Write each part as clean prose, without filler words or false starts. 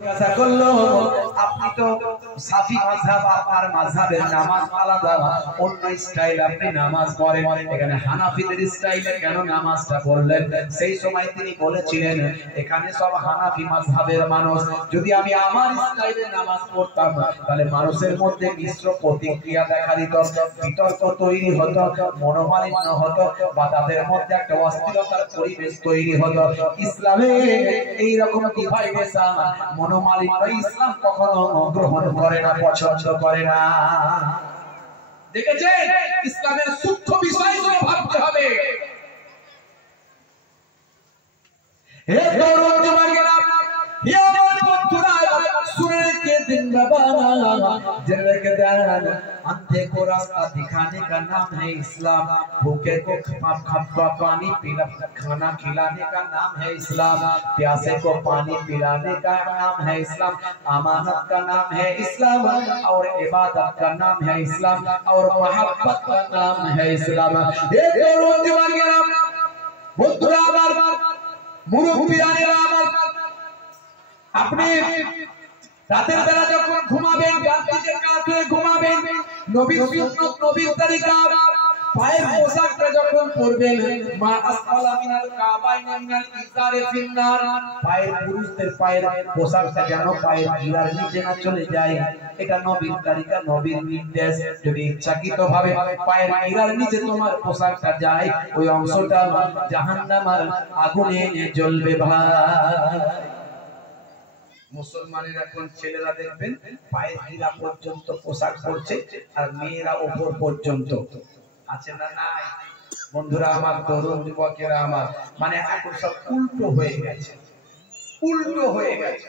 জিজ্ঞাসা করলো আপনি তো সাফি মাযহাব, আপনার মাযহাবের নামাজ আলাদা, অন্য স্টাইল আপনি নামাজ পড়েন, এখানে হানাফিদের স্টাইলে কেন নামাজটা পড়লেন? সেই সময় তিনি বলেছিলেন এখানে সব হানাফি মাযহাবের মানুষ, যদি আমি আমার স্টাইলে নামাজ পড়তাম তাহলে মানুষের মধ্যে মিশ্র প্রতিক্রিয়া দেখা দিত, বিতর্ক তৈরি হতো, মনোমালিন্য হতো, বা তাদের মধ্যে একটা অস্থিরতার পরিবেশ তৈরি হতো। ইসলামে এই রকম ডিভাইডেশন, মনোমালিন্য ইসলাম কখনো গ্রহণ করে না, পছন্দ করে না। দেখেছেন, ইসলামের সূক্ষ্ম বিষয়গুলো ভাবতে হবে। হে তরুণ যুবকেরা, হে আমার বন্ধুরা, सुनने के दिन रवाना जन्नत के दान, अंधे को रास्ता दिखाने का नाम है इस्लाम, भूखे को पानी पिला खाना खिलाने का नाम है इस्लाम, प्यासे को पानी पिलाने का नाम है इस्लाम, अमानत का नाम है इस्लाम, और इबादत का नाम है इस्लाम, और मोहब्बत का नाम है इस्लाम। एक रोज दिवालिया बंधुरा আমার মুরব্বিয়ানেরা আমার, আপনি রাতের বেলা যখন ঘুমাবেন, গাছটিতে কাত হয়ে ঘুমাবেন, নবীর সুন্নাত, নবীর তরিকা, পায়ের পোশাকটা যখন পরবেন, মা আসফালা মিনাল কাবাইনি মিনাল ইজারে ফিন্নার, পায়ের পুরুষদের পায়ের পোশাকটা যেন পায়ের গিরার নিচে না চলে যায়, এটা নবীর তরিকা, নবীর নির্দেশ। যদি ইচ্ছাকৃতভাবে পায়ের গিরার নিচে তোমার পোশাকটা যায়, ওই অংশটা জাহান্নামের আগুনে জ্বলবে ভাই। মুসলমানের এখন ছেলেরা দেখবেন পায়ের গিরা পর্যন্ত পোশাক পরছে, আর মেয়েরা উপর পর্যন্ত আছে না নাই? বন্ধুরা আমার, তরুণ যুবকেরা আমার, মানে এখন সব উল্টো হয়ে গেছে, উল্টো হয়ে গেছে।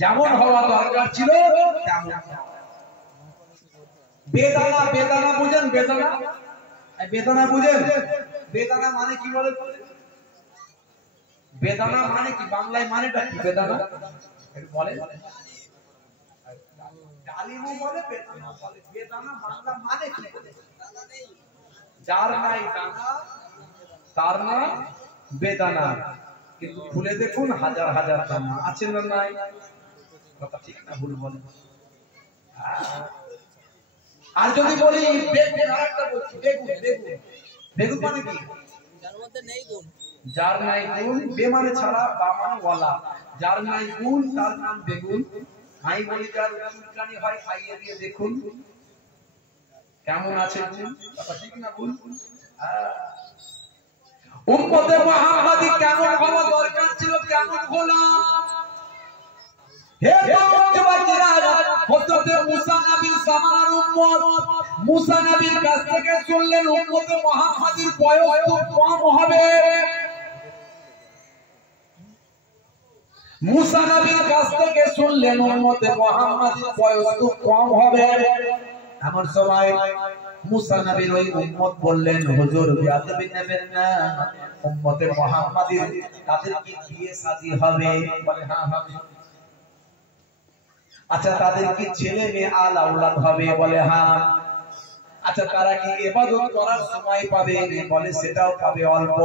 যেমন হওয়া দরকার ছিল তেমন। বেদানা, বেদানা বুঝেন? বেদানা, বেদানা বুঝেন? বেদানা মানে কি বলে? বেদানা মানে কি বাংলায়? মানেটা কি বেদানা বলে? ডালিমও বলে, বেদানা বলে। বেদানা বাংলা মানে কি? যার নাই দানা তার নাম বেদানা, কিন্তু ফুলে দেখুন হাজার হাজার দানা, আছে না নাই? কথা ঠিক না ভুল বলে? আর যদি বলি বেগুন, আরেকটা বলছি বেগুন, বেগুন, বেগুন মানে কি? যার মধ্যে নেই গুণ, যার নাই গুণ, বে মানে ছাড়া, বা মানে ওয়ালা, যার নাই গুণ তার নাম বেগুন। আমি বলি যার চুলকানি হয় খাইয়ে দিয়ে দেখুন কেমন আছে, কথা ঠিক না ভুল? উম্মতে মুহাম্মাদি কেমন হওয়া দরকার ছিল, কেমন হলাম? হে যুবকেরা, হযরত মুসা নবীর জামানার উম্মত, মুসা নবীর কাছ থেকে শুনলেন উম্মতে মুহাম্মাদির বয়স খুব কম হবে। মুসা নবীর কাছ থেকে শুনলেন উম্মতে মুহাম্মাদির বয়স খুব কম হবে। এমন সময় মুসা নবীর ওই উম্মত বললেন, হুজুর বেয়াদবি নেবেন না, উম্মতে মুহাম্মাদির তাদের কি বিয়ে শাদী হবে? বলে হ্যাঁ হবে। আচ্ছা তাদের কি ছেলে মেয়ে আল আওলাদ হবে? বলে হ্যাঁ। আচ্ছা তারা কি ইবাদত করার সময় পাবে? বলে সেটাও পাবে অল্প।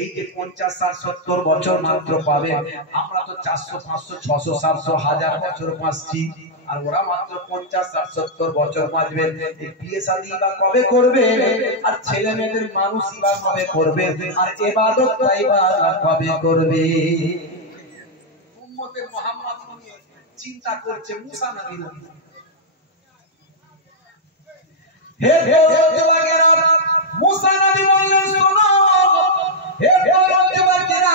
এই যে 50, 60, 70 বছর মাত্র পাবে, আমরা তো 400, 500, 600, 700, 1000 বছর বাঁচছি, আর ওরা মাত্র 50, 60, 70 বছর বাঁচবে। এই বিয়ে শাদী বা কবে করবে? আর ছেলে মেয়েদের মানুষই বা কবে করবে? আর ইবাদতটাই বা কবে করবে? উম্মতে মুহাম্মদ নিয়ে চিন্তা করছে মুসা নবী। হে যুবকেরা, মুসা নবী বললেন শোনো, হে যুবকেরা,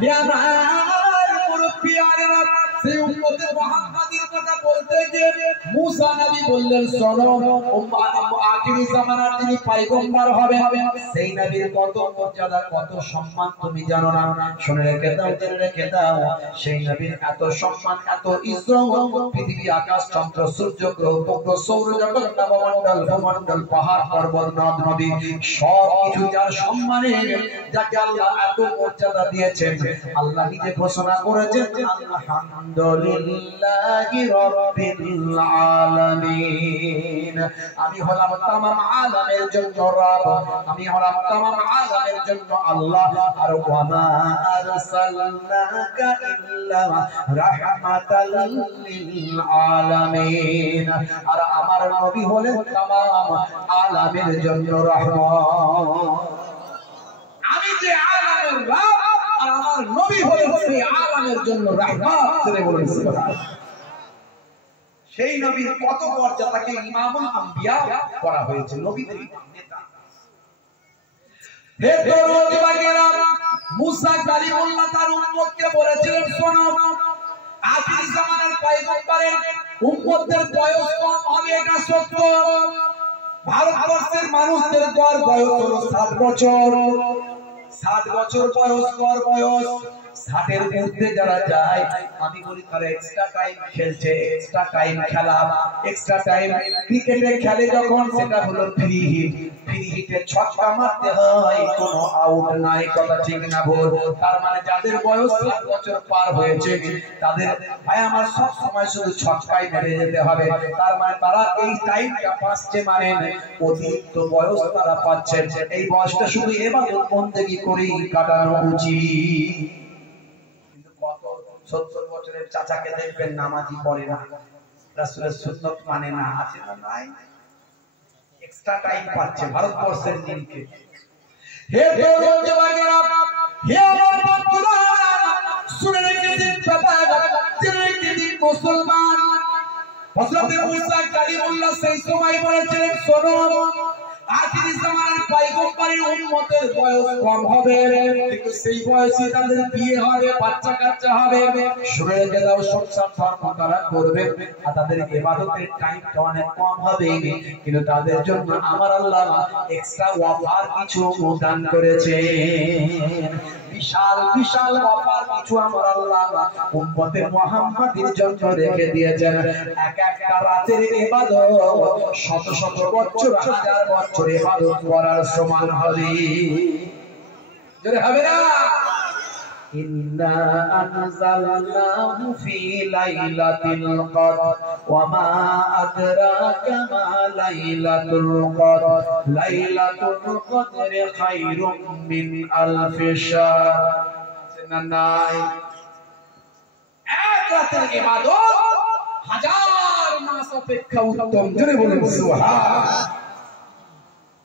হে আমার মুরব্বিয়ানেরা, সেই উম্মতে মুহাম্মাদির কথা বলতে গিয়ে মুসা নবী বললেন শোনো, আখিরি জামানার যিনি পয়গম্বর হবেন, সেই নবীর কত মর্যাদা, কত সম্মান তুমি জানো না? শুনে রেখে দাও, জেনে রেখে দাও, সেই নবীর এত সম্মান, এত ইজ্জত, পৃথিবী, আকাশ, চন্দ্র, সূর্য, গ্রহ, উপগ্রহ, সৌরজগৎ, নবমণ্ডল, ভূমণ্ডল, পাহাড়, পর্বত, নদ, নদী, সব কিছু যার সম্মানে, যাকে আল্লাহ এত মর্যাদা দিয়েছেন, আল্লাহ নিজে ঘোষণা করেছেন আলহামদুলিল্লাহি রাব্বিল রাব্বিল আলামিন। আমি হলাম तमाम আলামের জন্য রব, আমি হলাম तमाम আলামের জন্য আল্লাহ। আর ওয়া মা আরসালনাকা ইল্লা রাহমাতাল লিল আলামিন। আর আমার নবী হলেন तमाम আলামের জন্য রহমত। আমি যে আলামের রব আর আমার নবী হলেন সেই আলামের জন্য রহমত। জোরে বলুন সুবহানাল্লাহ। সেই নবীর কত মর্যাদাকে ইমামুল আম্বিয়া করা হয়েছে, নবীদের নেতা। হে দরদি বাগেরা, মুসা কালিমুল্লাহ তার উম্মতকে বলেছিলেন, শোনো, আখির জামানার পয়গম্বরের উম্মতদের বয়স কম হবে, এটা সত্য। ভারতবর্ষের মানুষদের গড় বয়স হলো 60 বছর। 60 বছর বয়স গড় বয়স। 60 এর মধ্যে যারা যায়, আমি বলি তারা এক্সট্রা টাইম খেলছে। এক্সট্রা টাইম খেলা, এক্সট্রা টাইম ক্রিকেটে খেলে যখন, সেটা হলো ফ্রি হিট। ফ্রি হিটে ছক্কা মারতে হয়, কোনো আউট নাই, কথা ঠিক না ভুল? তার মানে যাদের বয়স 60 বছর পার হয়েছে তাদের ভাই আমার সব সময় শুধু ছক্কাই মেরে যেতে হবে। তার মানে তারা এই টাইমটা পাচ্ছে, মানে অতিরিক্ত বয়স তারা পাচ্ছে। এই বয়সটা শুধু ইবাদত বন্দেগী করেই কাটানো উচিত। 70 বছরের চাচাকে দেখবেন নামাজি পড়ে না, রাসূলের সুন্নাত মানে না, আছে না নাই? এক্সট্রা টাইম পাচ্ছে ভারতবর্ষের দিনকে। হে দরদি বাগেরা, হে আমার বন্ধুরা, শুনে রেখে দিন বাবা, জেনে রেখে দিন মুসলমান। হযরত মুসা কালিমুল্লাহ সেই সময় বলেছিলেন, শোনো, আখির জামানার পয়গম্বরের উম্মতের বয়স কম হবে, কিন্তু সেই বয়সে তাদের বিয়ে হবে, বাচ্চা কাচ্চা হবে। শুনে রেখে দাও, সংসার ধর্ম তারা করবে, আর তাদের ইবাদতের টাইমটা অনেক কম হবে, কিন্তু তাদের জন্য আমার আল্লাহ এক্সট্রা অফার কিছু দান করেছে। বিশাল বিশাল অফার কিছু আমার আল্লাহ উম্মতে মুহাম্মাদের জন্য রেখে দিয়েছেন। এক একটা রাতের ইবাদত শত শত বছর, হাজার বছর ইবাদত করার সমান হবে। জোরে হবে না? ইন্না আনজালনাহু ফি লাইলাতিল কদর ওয়া মা আদরাকা মা লাইলাতুল কদর লাইলাতুল কদরি খায়রুম মিন আলফি শাহর। নাই, এক রাতের ইবাদত হাজার মাস অপেক্ষা উত্তম। জোরে বলুন সুবহানাল্লাহ।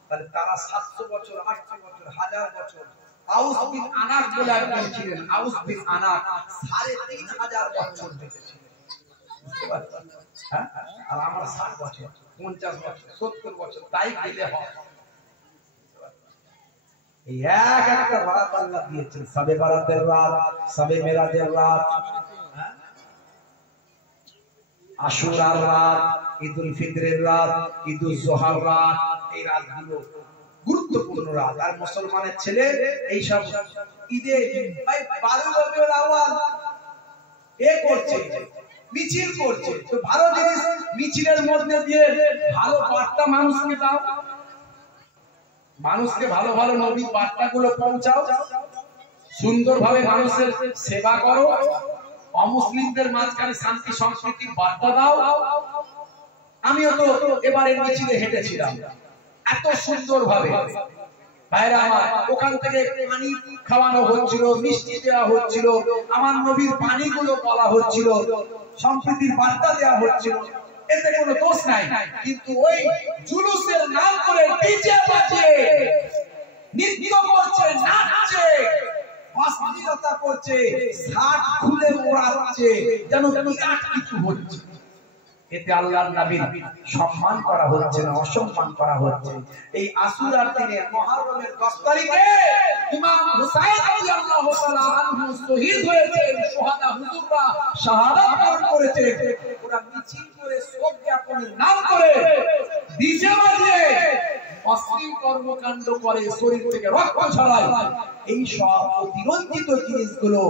তাহলে তারা 700 বছর, 800 বছর, 1000 বছর। আউস বিন আনাস বলে একজন ছিলেন, আউস বিন আনাস 3500 বছর বেঁচেছিলেন। হ্যাঁ, আর আমরা 60 বছর, 50 বছর, 70 বছর, তাই গেলে হয়। এই এক একটা রাত আল্লাহ দিয়েছেন, সবে বরাতের রাত, সবে মেরাজের রাত, আশুরার রাত, ঈদুল ফিতরের রাত, ঈদুল জোহার রাত। এই রাতগুলো গুরুত্বপূর্ণ রাত। আর মুসলমানের ছেলে এই সব ঈদে ভাই 12 রবিউল আউয়াল এ করছে, মিছিল করছে, তো ভালো জিনিস মিছিলের মধ্যে দিয়ে ভালো বার্তা মানুষকে দাও, মানুষকে ভালো ভালো নবীর বার্তাগুলো পৌঁছাও, সুন্দরভাবে মানুষের সেবা করো, অমুসলিমদের মাঝখানে শান্তি সম্প্রীতির বার্তা দাও। আমিও তো এবারে মিছিলে হেঁটেছিলাম, এত সুন্দর ভাবে ভাইরা আমার, ওখান থেকে পানি খাওয়ানো হচ্ছিল, মিষ্টি দেওয়া হচ্ছিল, আমার নবীর পানিগুলো বলা হচ্ছিল, সম্প্রীতির বার্তা দেওয়া হচ্ছিল, এতে কোনো দোষ নাই। কিন্তু ওই জুলুসের নাম করে ডিজে বাজিয়ে নৃত্য করছে, নাচছে, অশ্লীলতা করছে, শার্ট খুলে ওড়াচ্ছে, যেন বিরাট কিছু হচ্ছে। এতে আল্লাহর নবীর সম্মান করা হচ্ছে না, অসম্মান করা হচ্ছে। এই আশুরার দিনে মুহররমের 10 তারিখে ইমাম হুসাইন রাদিয়াল্লাহু তাআলা আনহু শহীদ হয়েছেন। শুহাদা হুজুররা শাহাদাত বরণ করেছে। ওরা মিছিল করে শোক জ্ঞাপনের নাম করে ডিজে বাজিয়ে অশ্লীল কর্মকাণ্ড করে, শরীর থেকে রক্ত ছড়ায়। এই সব অতিরঞ্জিত জিনিসগুলো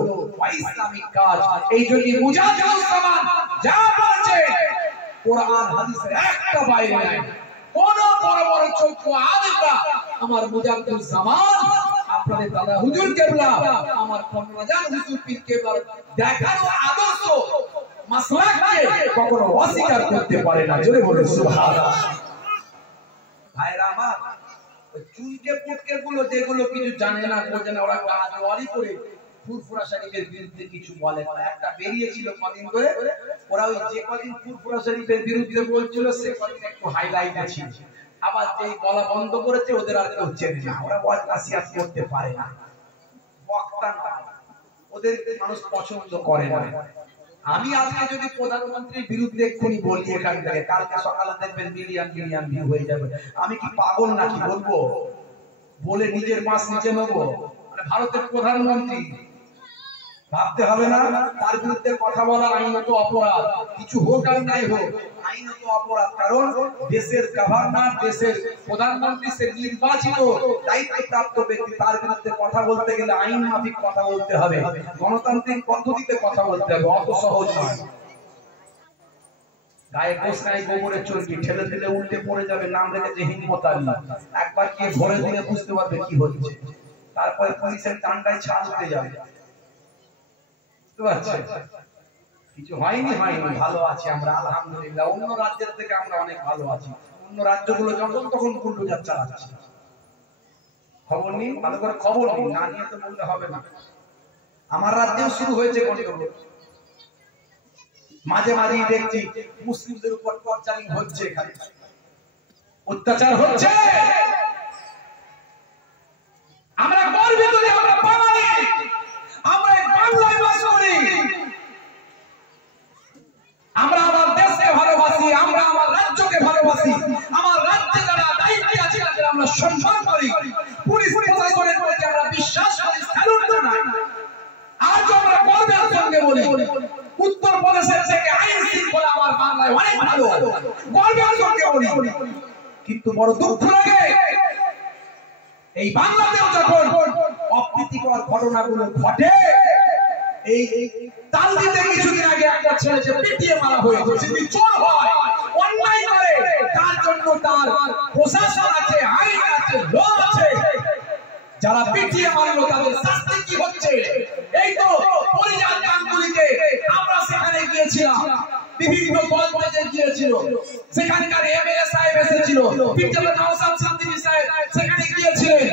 ইসলামিক কাজ। এই জন্য মুজাহিদুল জামান যা বলেছে কোরআন হাদিসের একটা বাইরে নাই। কোন বড় বড় চোখ আলেমরা আমার মুজাহিদুল জামান, আপনাদের দাদা হুজুর কেবলা, আমার কমরাজান হুজুর পীর কেবলা দেখানো আদর্শ মাসলাককে কখনো অস্বীকার করতে পারে না। জোরে বলে সুবহানাল্লাহ। ভাইরা আমার, ওই চুলকে পুটকে গুলো যেগুলো কিছু জানে না বোঝে না, ওরা গাড়ি করে ফুরফুরা শরীফের বিরুদ্ধে কিছু বলে না। একটা বেরিয়েছিল কদিন ধরে, ওরা ওই যে কদিন ফুরফুরা শরীফের বিরুদ্ধে বলছিল সে কদিন একটু হাইলাইটে ছিল, আবার যেই বলা বন্ধ করেছে ওদের আর কেউ চেনে না, ওরা ওয়াজ নাসিহত করতে পারে না, বক্তা না, ওদের মানুষ পছন্দ করে না। আমি আজকে যদি প্রধানমন্ত্রীর বিরুদ্ধে এক্ষুনি বলি এখান থেকে, কালকে সকালে দেখবেন মিলিয়ন মিলিয়ন ভিউ হয়ে যাবে। আমি কি পাগল নাকি বলবো? বলে নিজের মাছ নিজে নেবো? মানে ভারতের প্রধানমন্ত্রী, ভাবতে হবে না তার বিরুদ্ধে কথা বলা আইনত অপরাধ, কিছু হোক আর নাই হোক আইনত অপরাধ। কারণ দেশের গভর্নর, দেশের প্রধানমন্ত্রী, সে নির্বাচিত দায়িত্বপ্রাপ্ত ব্যক্তি, তার বিরুদ্ধে কথা বলতে গেলে আইন মাফিক কথা বলতে হবে, গণতান্ত্রিক পদ্ধতিতে কথা বলতে হবে, অত সহজ নয়। গায়ে কোসনায় গোবরের চর্বি ঠেলে দিলে উল্টে পড়ে যাবে, নাম রেখেছে হিম্মত আলী। একবার কি ভরে দিলে বুঝতে পারবে কি হচ্ছে, তারপরে পুলিশের টান্ডায় ছাড় উঠে যাবে। কিছু হয়নি, ভালো আছি আমরা আলহামদুলিল্লাহ। অন্য রাজ্যের থেকে আমরা অনেক ভালো আছি। অন্য রাজ্যগুলো যখন তখন বুলডোজার চালাচ্ছে, খবর নিন, ভালো করে খবর নিন, না নিয়ে তো বলতে হবে না। আমার রাজ্যেও শুরু হয়েছে গন্ডগোল, মাঝে মাঝেই দেখছি মুসলিমদের উপর টর্চারিং হচ্ছে, এখানে অত্যাচার হচ্ছে। আমরা গর্বিত যে আমরা বাঙালি, আমরা বাংলায় বাস করি, আমরা আমার দেশকে ভালোবাসি, আমরা আমার রাজ্যকে ভালোবাসি, আমার রাজ্যে যারা দায়িত্বে আছে তাদের আমরা সম্মান করি, পুলিশ প্রশাসনের প্রতি আমরা বিশ্বাস করি, স্যালুট জানাই। আজ আমরা গর্বের সঙ্গে বলি উত্তরপ্রদেশের থেকে আইন শৃঙ্খলা আমার বাংলায় অনেক ভালো, গর্বের সঙ্গে বলি। কিন্তু বড় দুঃখ লাগে এই বাংলাতেও যখন অপ্রীতিকর ঘটনাগুলো ঘটে, এই তাল দিতে কিছুদিন আগে একটা ছেলেকে পিটিয়ে মারা হয়েছে, যদি চোর হয়, অন্যায় করে, তার জন্য তার প্রশাসন আছে, আইন আছে, ল আছে। যারা পিটিয়ে মারলো তাদের শাস্তি কি হচ্ছে? এই তো পরিযান গাঙ্গুলিকে আমরা সেখানে গিয়েছিলাম, বিভিন্ন গল্পে গিয়েছিল, সেখানকার এমএলএ সাহেব এসেছিল, বিপ্লব নওশাদ সিদ্দিকী সাহেব সেখানে গিয়েছিলেন,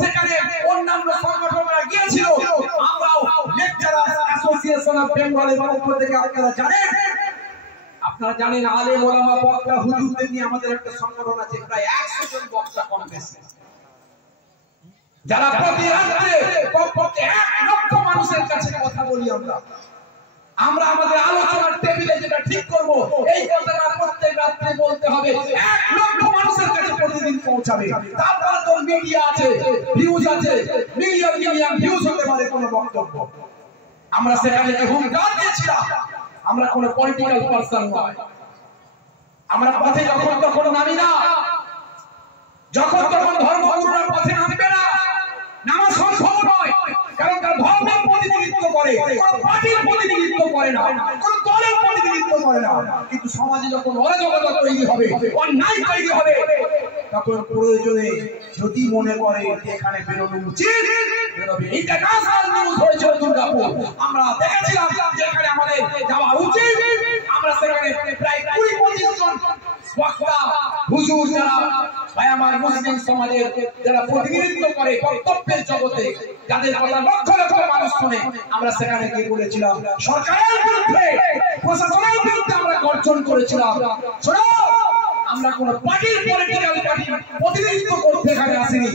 সেখানে অন্যান্য সংগঠনরা গিয়েছিল। আমরাও লেকচারার্স অ্যাসোসিয়েশন অফ বেঙ্গলের পক্ষ থেকে আপনারা জানেন আলেম ওলামা বক্তা হুজুরদের নিয়ে আমাদের একটা সংগঠন আছে, প্রায় 100 জন বক্তা কম বেশি, যারা প্রতি রাত্রে কমপক্ষে 1 লক্ষ মানুষের কাছে কথা বলি। আমরা আমাদের আলোচনার টেবিলে যেটা ঠিক করব, এই কথাটা প্রত্যেক রাত্রে বলতে হবে, 1 লক্ষ মানুষের কাছে প্রতিদিন পৌঁছাবে। তারপরে তো মিডিয়া আছে, ভিউজ আছে, মিলিয়ন মিলিয়ন ভিউজ হতে পারে কোন বক্তব্য। আমরা সেখানে হুঙ্কার দিয়েছিলাম, আমরা কোন পলিটিক্যাল পারসন নয়, আমরা পথে যখন তখন নামি না, যখন তখন ধর্মগুরুরা পথে নামবে না, নামা সম্ভব নয়। কারণ তার ধর্মের প্রতিনিধিত্ব করে, কোন পার্টির প্রতিনিধিত্ব করে না, কোন দলের প্রতিনিধিত্ব করে না। কিন্তু সমাজে যখন অরাজকতা তৈরি হবে, অন্যায় তৈরি হবে, তখন প্রয়োজনে যদি মনে করে এখানে বেরোনো উচিত, বেরোবে। ইন্টারন্যাশনাল নিউজ হয়েছিল দুর্গাপুর, আমরা দেখেছিলাম যেখানে আমাদের যাওয়া উচিত। আমরা সেখানে প্রায় 20-25 জন বক্তা হুজুর, যারা ভাই আমার মুসলিম সমাজের যারা প্রতিনিধিত্ব করে কর্তব্যের জগতে, যাদের কথা লক্ষ লক্ষ মানুষ শুনে, আমরা সেখানে গিয়ে বলেছিলাম সরকারের বিরুদ্ধে, প্রশাসনের বিরুদ্ধে আমরা গর্জন করেছিলাম। শোনো, আমরা কোন পার্টির পলিটিক্যাল পার্টির প্রতিনিধিত্ব করতে এখানে আসিনি,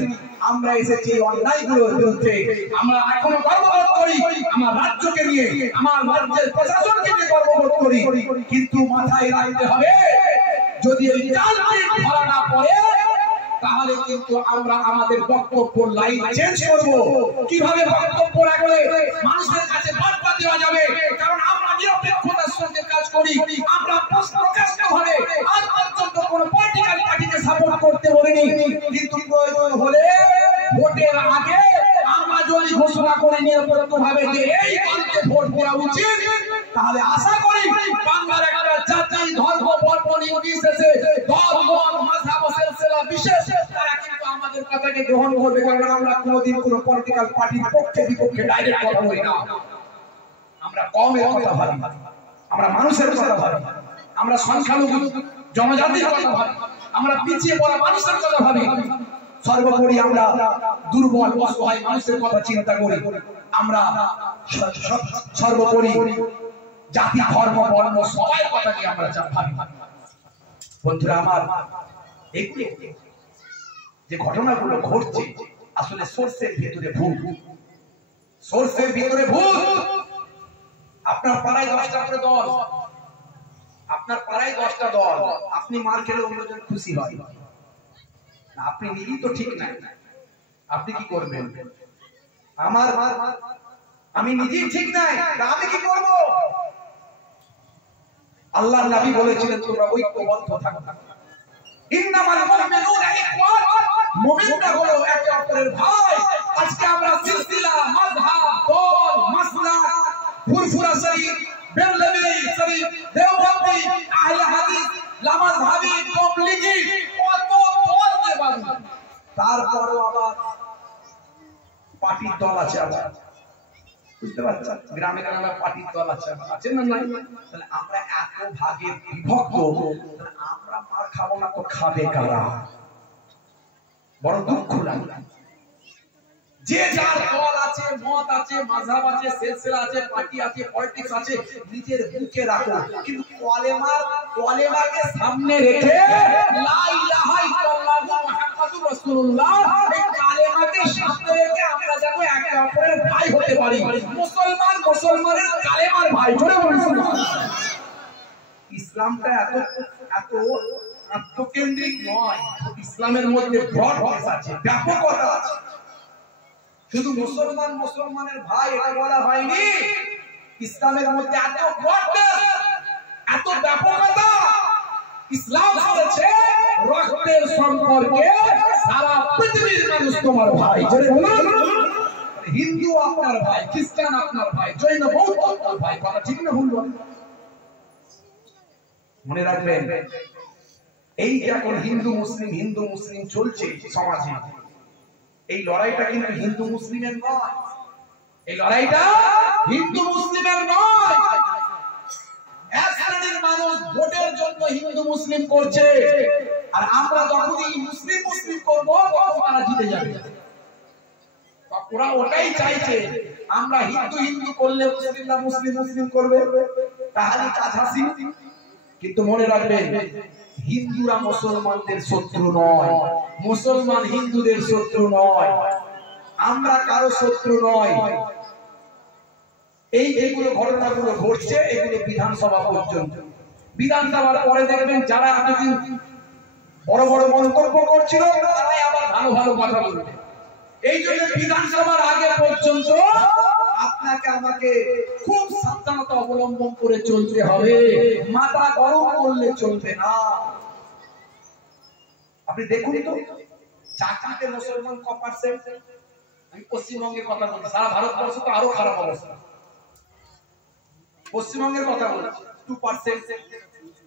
আমরা এসেছি অন্যায়গুলোর বিরুদ্ধে। আমরা এখনো গর্ববোধ করি আমার রাজ্যকে নিয়ে, আমার রাজ্যের প্রশাসনকে নিয়ে গর্ববোধ করি। কিন্তু মাথায় রাখতে হবে, যদি এই রাজনীতি ধরা না পড়ে, তাহলে কিন্তু আমরা আমাদের বক্তব্য লাইন চেঞ্জ করব। কিভাবে বক্তব্য রাখলে মানুষের কাছে বার্তা দেওয়া যাবে? কারণ আমরা নিরপেক্ষতার সঙ্গে কাজ করি, আমরা প্রকাশ্যভাবে আজ পর্যন্ত কোন পলিটিক্যাল পার্টিকে সাপোর্ট করতে বলিনি। কিন্তু প্রয়োজন হলে ভোটের আগে আমরা যদি ঘোষণা করে নিরপেক্ষভাবে যে এই দলকে ভোট দেওয়া উচিত, তাহলে আশা করি বাংলার একটা জাতি, ধর্ম, বর্ণ নির্বিশেষে, দল, মত, মাযহাব, সিলসিলা বিশেষ, তারা কিন্তু আমাদের কথাকে গ্রহণ করবে। কারণ আমরা কোনোদিন কোনো পলিটিক্যাল পার্টির পক্ষে বিপক্ষে ডাইরেক্ট কথা বলি না, আমরা কমের কথা ভাবি, আমরা মানুষের কথা ভাবি, আমরা সংখ্যালঘু জনজাতির কথা ভাবি, আমরা পিছিয়ে পড়া মানুষের কথা ভাবি, সর্বোপরি আমরা দুর্বল অসহায় মানুষের কথা চিন্তা করি। আমরা সর্বোপরি জাতি ধর্ম বর্ণ সবাই কথা নিয়ে আমরা ভাবি। বন্ধুরা আমার, এগুলো যে ঘটনাগুলো ঘটছে আসলে সোর্সের ভিতরে ভুল, সোর্সের ভিতরে ভুল। আপনার পাড়ায় 10টা করে দল, আপনার পাড়ায় 10টা দল, আপনি মার খেলে অন্যজন খুশি হয়, আপনি নিজেই তো ঠিক নাই, আপনি কি করবেন? আমি নিজেই ঠিক নাই, আমি কি করব? আল্লাহর নবী বলেছিলেন তোমরা ঐক্যবদ্ধ থাকো। ইন্নামাল মুমিনুনা ইখওয়ান, মুমিনরা হলো একে অপরের ভাই। আজকে আমরা সিলসিলা, মাযহাব, দল, মাসলাক, ফুরফুরা শরীফ, বেরলভী শরীফ, দেওবন্দি, আহলে হাদিস, লামাযহাবী, তাবলীগী, কত দল যে বাবু, তারপরেও আবার পার্টির দল আছে। আবার বুঝতে পারছেন, গ্রামে গ্রামে পার্টির দল আছে, আছে না নাই? তাহলে আমরা এত ভাগে বিভক্ত, আমরা মার খাবো না তো খাবে কারা? বড় দুঃখ লাগে। যে যার দল আছে, মত আছে, মাযহাব আছে, সিলসিলা আছে, পার্টি আছে, পলিটিক্স আছে, নিজের বুকে রাখো, কিন্তু কলেমাকে সামনে রেখে লা ইলাহা ইল্লাল্লাহু মুহাম্মাদুর রাসূলুল্লাহ, এই কালেমাকে সামনে রেখে আমরা যেন একে অপরের ভাই হতে পারি। মুসলমান মুসলমানের কালেমার ভাই, জোরে বলুন সুবহানাল্লাহ। ইসলামটা এত আত্মকেন্দ্রিক নয়, ইসলামের মধ্যে ব্রডনেস আছে, ব্যাপকতা আছে। শুধু মুসলমান মুসলমানের ভাই এটা বলা হয়নি, ইসলামের মধ্যে এত ব্রডনেস, এত ব্যাপকতা। ইসলাম বলেছে রক্তের সম্পর্কে সারা পৃথিবীর মানুষ তোমার ভাই। হিন্দু আপনার ভাই, খ্রিস্টান আপনার ভাই, জৈন বৌদ্ধ আপনার ভাই, কথা ঠিক না ভুল? মনে রাখবেন, এই যে এখন হিন্দু মুসলিম চলছে সমাজে, এই লড়াইটা কিন্তু হিন্দু মুসলিমের নয়, এই লড়াইটা হিন্দু মুসলিমের নয়। এক শ্রেণীর মানুষ ভোটের জন্য হিন্দু মুসলিম করছে, আর আমরা যখনই মুসলিম করবো তখন তারা জিতে যাবে। ওরা ওটাই চাইছে, আমরা হিন্দু করলে মুসলিমরা মুসলিম করবে, তাহলে কাজ হাসিল। কিন্তু মনে রাখবেন, হিন্দুরা মুসলমানদের শত্রু নয়, মুসলমান হিন্দুদের শত্রু নয়, আমরা কারো শত্রু নয়। এইগুলো ঘটনাগুলো ঘটছে, এগুলো বিধানসভা পর্যন্ত। বিধানসভার পরে দেখবেন যারা এতদিন বড় বড় মন্তব্য করছিল তারাই আবার ভালো ভালো কথা বলবে। এই জন্য বিধানসভার আগে পর্যন্ত আপনাকে আমাকে খুব সাবধানতা অবলম্বন করে চলতে হবে, মাথা গরম করলে চলবে না। আপনি দেখুন তো, চাকরিতে মুসলমান ক পার্সেন্ট? আমি পশ্চিমবঙ্গের কথা বলছি, সারা ভারতবর্ষ তো আরো খারাপ অবস্থা। পশ্চিমবঙ্গের কথা বলছি 2%,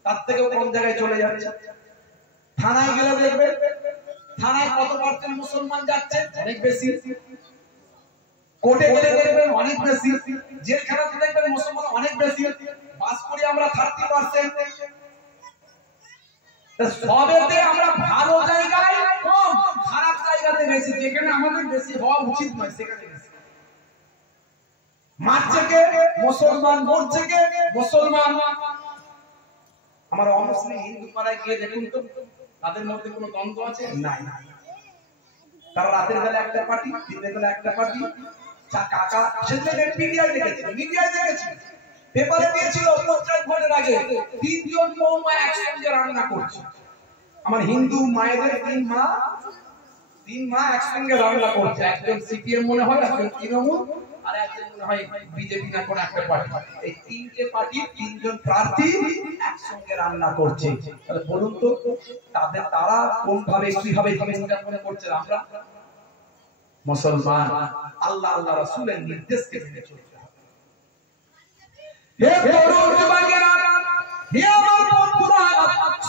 তার থেকেও কম জায়গায় চলে যাচ্ছে। থানায় গেলে দেখবেন, থানায় কত পার্সেন্ট মুসলমান যাচ্ছে? অনেক বেশি। কোর্টে গেলে দেখবেন অনেক বেশি। জেলখানাতে দেখবেন মুসলমান অনেক বেশি। বাস করি আমরা 30%। সবেতে আমরা ভালো জায়গায় কম, খারাপ জায়গাতে বেশি। যেখানে আমাদের বেশি হওয়া উচিত নয় সেখানে বেশি। মারছে কে? মুসলমান। মরছে কে? মুসলমান। আমার অমুসলিম হিন্দু পাড়ায় গিয়ে দেখুন তো, তাদের মধ্যে কোনো দ্বন্দ্ব আছে? নাই। তারা রাতের বেলা একটা পার্টি, দিনের বেলা একটা পার্টি। কাকা সেদিন মিডিয়ায় দেখেছি, পেপারে দিয়েছিল পঞ্চায়েত ভোটের আগে 3 জন বৌমা একসঙ্গে রান্না করছে। আমার হিন্দু মায়েদের 3 মা একসঙ্গে রান্না করছে। একজন সিপিএম মনে হয়, একজন তৃণমূল, আর একজন মনে হয় বিজেপি না কোন একটা পার্টি। এই 3টে পার্টি 3 জন প্রার্থী একসঙ্গে রান্না করছে। তাহলে বলুন তো, তারা কোন ভাবে কিভাবে জীবনযাপন করছে? আমরা মুসলমান আল্লাহ রাসূলের নির্দেশকে মেনে চলতে হবে। হে তরুণ যুবকেরা, হে আমার বন্ধুরা,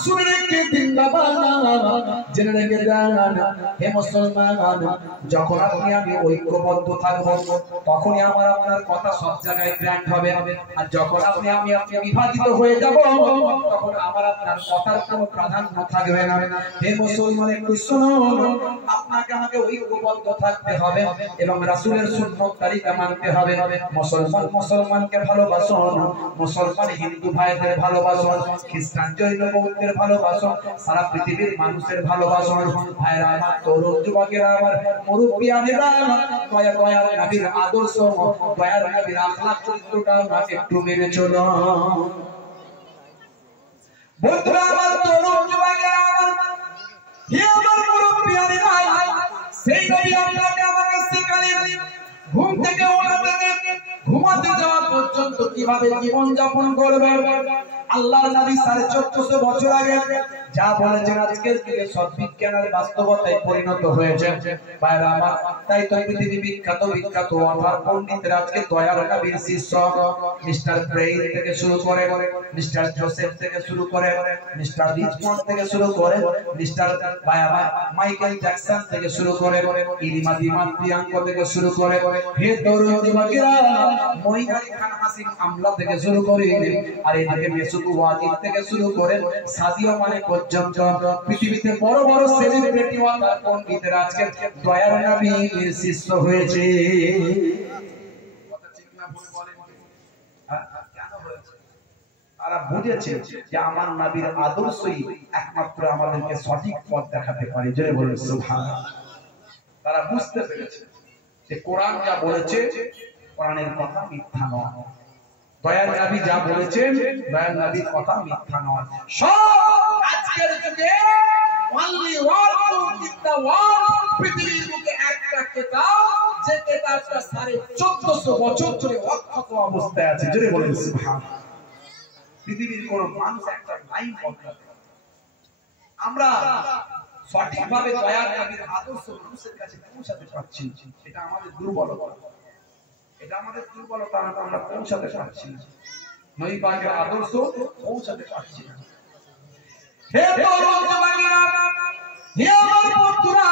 শুনে রেখে দিন বাবা জেনে রেখে দেন হে মুসলমান যখন আপনি আমি ঐক্যবদ্ধ থাকবো তখনই আমার আপনার কথা সব জায়গায় গ্র্যান্ড হবে আর যখন আপনি আমি বিভাজিত হয়ে যাব তখন আমার আপনার কথার কোনো প্রাধান্য থাকবে না হে মুসলমান একটু শুনুন আপনাকে আমাকে ঐক্যবদ্ধ থাকতে হবে এবং রাসূলের সুন্নাত তরিকা মানতে হবে মুসলমান মুসলমানকে ভালোবাসুন মুসলমান হিন্দু ভাইদের ভালোবাসুন খ্রিস্টান জৈন বৌদ্ধের ভালোবাসুন সারা পৃথিবীর মানুষের ভালোবাসুন ভাইরা আমার তরুণ যুবকেরা আমার মুরব্বিয়ানেরা দয়ার নবীর আদর্শ দয়ার নবীর আখলাক চরিত্রটা একটু মেনে চলো বন্ধুরা আমার তরুণ যুবকেরা আমার হে আমার মুরব্বিয়ানেরা সেই নবী আপনাকে আমাকে শিখালেন ঘুম থেকে ওঠা থেকে ঘুমাতে যাওয়া পর্যন্ত কিভাবে জীবন যাপন করবে আল্লাহর নবী 1450 বছর আগে যা বলেছেন আজকের দিনে সব বিজ্ঞানের বাস্তবতায় পরিণত হয়েছে ভাইরা আমার তাই তো পৃথিবী বিখ্যাত অথার পণ্ডিতরা আজকে দয়ার নবীর শিষ্য মিস্টার ব্রেইন থেকে শুরু করে মিস্টার জোসেফ থেকে শুরু করে মিস্টার রিচমন্ড থেকে শুরু করে মিস্টার মাইকেল জ্যাকসন থেকে শুরু করে ইলিমা দিমান প্রিয়াঙ্ক থেকে শুরু করে হে তরুণ যুবকেরা মঈন আলী খান হাসিম আমলা থেকে শুরু করে আর এদিকে মেসুদ ওয়াজিদ থেকে শুরু করে সাদিয়া মানে পর্যন্ত পৃথিবীতে বড় বড় সেলিব্রিটি ওয়ালা পণ্ডিতরা আজকে দয়ার নবীর শিষ্য হয়েছে কথা ঠিক না ভুল বলেন কেন হয়েছে তারা বুঝেছে যে আমার নবীর আদর্শই একমাত্র আমাদেরকে সঠিক পথ দেখাতে পারে জোরে বলুন সুবহানাল্লাহ তারা বুঝতে পেরেছে যে কোরআন যা বলেছে কোরআনের কথা মিথ্যা নয় দয়ার নবী যা বলেছেন দয়ার নবীর কথা মিথ্যা নয় সব আজকের যুগে only one book in the world পৃথিবীর বুকে একটা কিতাব যে কিতাবটা 1450 বছর ধরে অক্ষত অবস্থায় আছে জোরে বলেন সুবহানাল্লাহ পৃথিবীর কোন মানুষ একটা লাইন পড়তে আমরা সঠিকভাবে দয়ার নবীর আদর্শ মানুষের কাছে পৌঁছাতে পারছি এটা আমাদের দুর্বলতা আমরা পৌঁছাতে পারছি না নবী পাকের আদর্শ পৌঁছাতে পারছি না হে তরুণ যুবকেরা হে আমার বন্ধুরা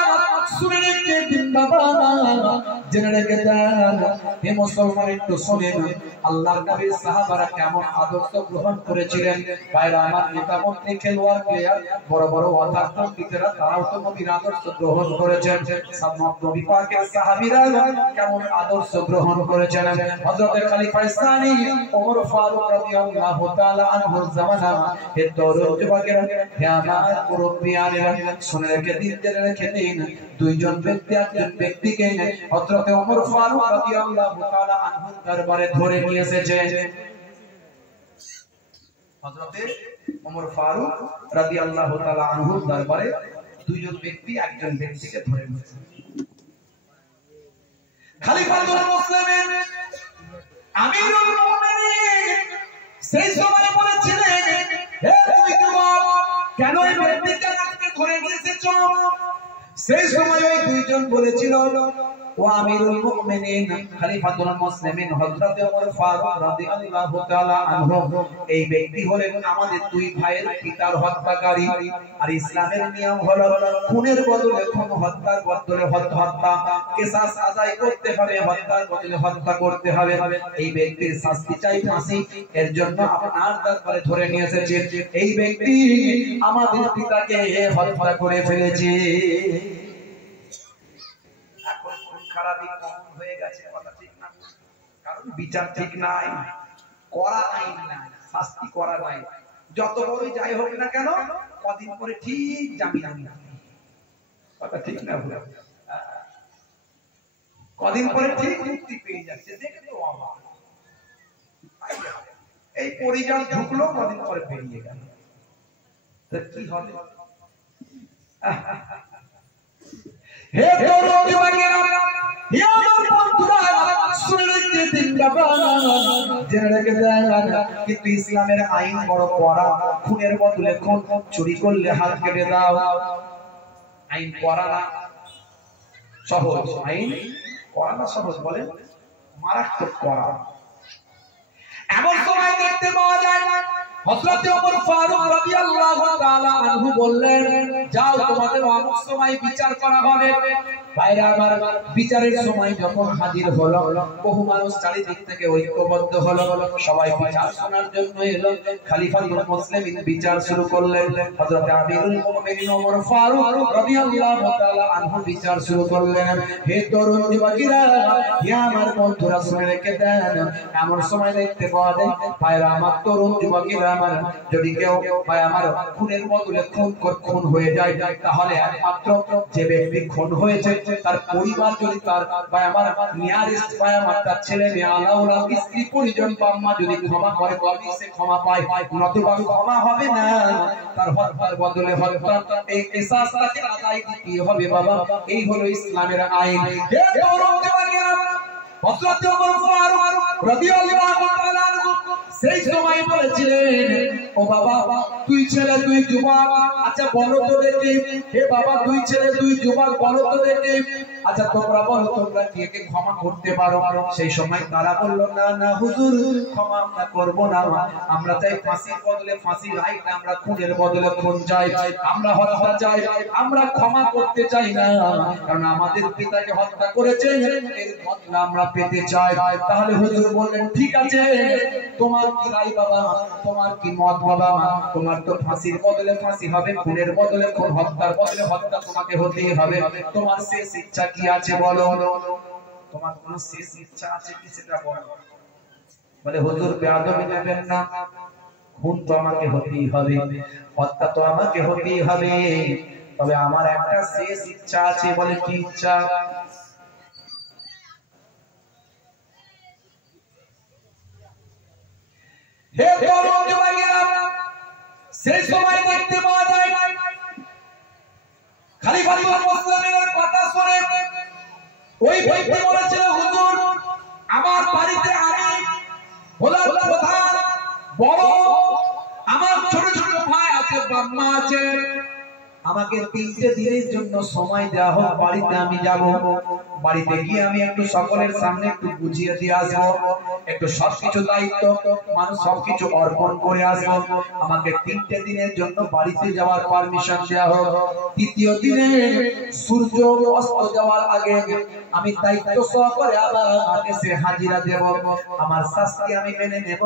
শুনে রেখে দিন বাবা জেনে রেখে দেন হে মুসলমান একটু শুনেন আল্লাহর নবীর সাহাবারা কেমন আদর্শ গ্রহণ করেছিলেন ভাইরা আমার নেতা মন্ত্রী খেলোয়াড় প্লেয়ার বড় বড় ওয়াদার পণ্ডিতেরা তারাও তো নবীর আদর্শ গ্রহণ করেছেন নবী পাকের সাহাবীরা কেমন আদর্শ গ্রহণ করেছেন হযরত খলিফা ইসলামী ওমর ফারুক রাদিয়াল্লাহু তাআলা আনহুর জামানা হে তরুণ যুবকেরা হে আমার মুরব্বিয়ানেরা শুনে রেখে দিন জেনে রেখে দিন দুইজন ব্যক্তি একজন ব্যক্তিকে হযরত ওমর ফারুক রাদিয়াল্লাহু তাআলা আনহুর দরবারে ধরে নিয়ে এসেছে হযরত ওমর ফারুক রাদিয়াল্লাহু তাআলা আনহুর দরবারে দুইজন ব্যক্তি একজন ব্যক্তিকে ধরে নিয়েছে খলিফাতুল মুসলিমিন আমিরুল মুমিনিন সেই সময় বলেছিলেন হে তুমি যুবক কেন এই ব্যক্তিকে আজকে ধরে নিয়ে এসেছো সেই সময় ওই দুইজন বলেছিল ও আমিরুল মুমিনিন খলিফাতুল মুসলিমিন হযরত ওমর ফারুক রাদিয়াল্লাহু তাআলা আনহু এই ব্যক্তি হলেন আমাদের দুই ভাইয়ের পিতার হত্যাকারী আর ইসলামের নিয়ম হলো খুনের বদলে খুন হত্যার বদলে হত্যা কিসাস আদায় করতে হবে হত্যার বদলে হত্যা করতে হবে এই ব্যক্তির শাস্তি চাই ফাঁসি এর জন্য আপনার দরবারে ধরে নিয়ে এসেছে এই ব্যক্তি আমাদের পিতাকে হত্যা করে ফেলেছে খারাপই কম হয়ে গেছে কথা ঠিক না কারণ বিচার ঠিক নাই করা আইন নাই শাস্তি করা নাই যত বড়ই যাই হোক না কেন কদিন পরে ঠিক জামিন আনি কথা ঠিক না ভুল কদিন পরে ঠিক মুক্তি পেয়ে যাচ্ছে দেখে তো অবাক এই পরিজন ঢুকলো কদিন পরে বেরিয়ে গেল তো কি হবে হে তরুণ যুবকেরা হে আমার বন্ধুরা শুনে রেখে দিন বাবা জেনে রেখে দেন কিন্তু ইসলামের আইন বড় কড়া খুনের বদলে খুন চুরি করলে হাত কেটে দাও আইন কড়া না সহজ আইন কড়া না সহজ বলে মারাত্মক কড়া এমন সময় দেখতে পাওয়া যায় হযরত ওমর ফারুক রাদিয়াল্লাহু তাআলা আনহু বললেন, যাও তোমাদের অমুক সময় বিচার করা হবে। ভাইরা আমার, বিচারের সময় যখন হাজির হলো, বহু মানুষ চারিদিক থেকে ঐক্যবদ্ধ হলো, সবাই বিচার শোনার জন্য এলো। খলিফাতুল মুসলিমিন বিচার শুরু করলেন। হযরত আমিরুল মুমিনিন ওমর ফারুক রাদিয়াল্লাহু তাআলা আনহু বিচার শুরু করলেন। হে তরুণ যুবকেরা, হে আমার বন্ধুরা, শুনে রেখে দেন, এমন সময় দেখতে পাওয়া যায়, ভাইরা আমার, তরুণ যুবকেরা আমার, যদি কেউ ভাই আমার খুনের বদলে খুন হয়ে যায়, তাহলে একমাত্র যে ব্যক্তি খুন হয়েছে তার পরিবার যদি তার ভাই আমার নিয়ারেস্ট ভাই আমার তার ছেলে মেয়ে আলাউলা স্ত্রী পরিজন বাম্মা যদি ক্ষমা করে তবেই সে ক্ষমা পায়, নতুবা ক্ষমা হবে না। তার হত্যার বদলে হত্যা, এই কিসাস তাকে আদায় দিতে হবে বাবা। এই হলো ইসলামের আইন। হে তরুণ যুবকেরা, হযরত ওমর ফারুক রাদিয়াল্লাহু তাআলা আনহু সেই সময় বলেছিলেন, ও বাবা, তুই ছেলে তুই যুবক, আচ্ছা বলো তো দেখি, হে বাবা তুই ছেলে তুই যুবক, বলো তো দেখি, আচ্ছা তোমরা বলো, তোমরা কে কে ক্ষমা করতে পারো? সেই সময় তারা বলল, না না হুজুর, ক্ষমা আমরা করব না, আমরা চাই ফাঁসির বদলে ফাঁসি, রাইট, আমরা খুনের বদলে খুন চাই, আমরা হত্যা চাই, আমরা ক্ষমা করতে চাই না, কারণ আমাদের পিতাকে হত্যা করেছে, এর বদলা আমরা পেতে চাই। তাহলে হুজুর বললেন, ঠিক আছে, তোমার কি রায় বাবা, তোমার কি মত বাবা? তোমার তো ফাঁসির বদলে ফাঁসি হবে, খুনের বদলে খুন, হত্যার বদলে হত্যা তোমাকে হতেই হবে। তোমার শেষ ইচ্ছা কি আছে বলো? তোমার কোন শেষ ইচ্ছা আছে কি সেটা বলো। বলে, হুজুর বেয়াদবি নেবেন না, খুন তো আমাকে হতেই হবে, হত্যা তো আমাকে হতেই হবে, তবে আমার একটা শেষ ইচ্ছা আছে। বলে, কি ইচ্ছা? হে তরুণ যুবকেরা, সেই সময় দেখতে পাওয়া যায়, খলিফাতুল মুসলিমিনের কথা শুনে ওই ব্যক্তি বলেছিল, হুজুর আমার বাড়িতে আমি হলাম প্রধান, বড়, আমার ছোট ছোট ভাই আছে, বাম্মা আছে, আমাকে 3টে দিনের জন্য সময় দেওয়া হোক, বাড়িতে আমি যাব, বাড়িতে গিয়ে আমি একটু সকলের সামনে একটু বুঝিয়ে দিয়ে আসবো, একটু সবকিছু দায়িত্ব মানুষ সবকিছু অর্পণ করে আসবো, আমাকে 3টে দিনের জন্য বাড়িতে যাওয়ার পারমিশন দেওয়া হোক। 3য় দিনে সূর্য অস্ত যাওয়ার আগে আমি দায়িত্ব সহকারে আবার এসে হাজিরা দেব, আমার শাস্তি আমি মেনে নেব,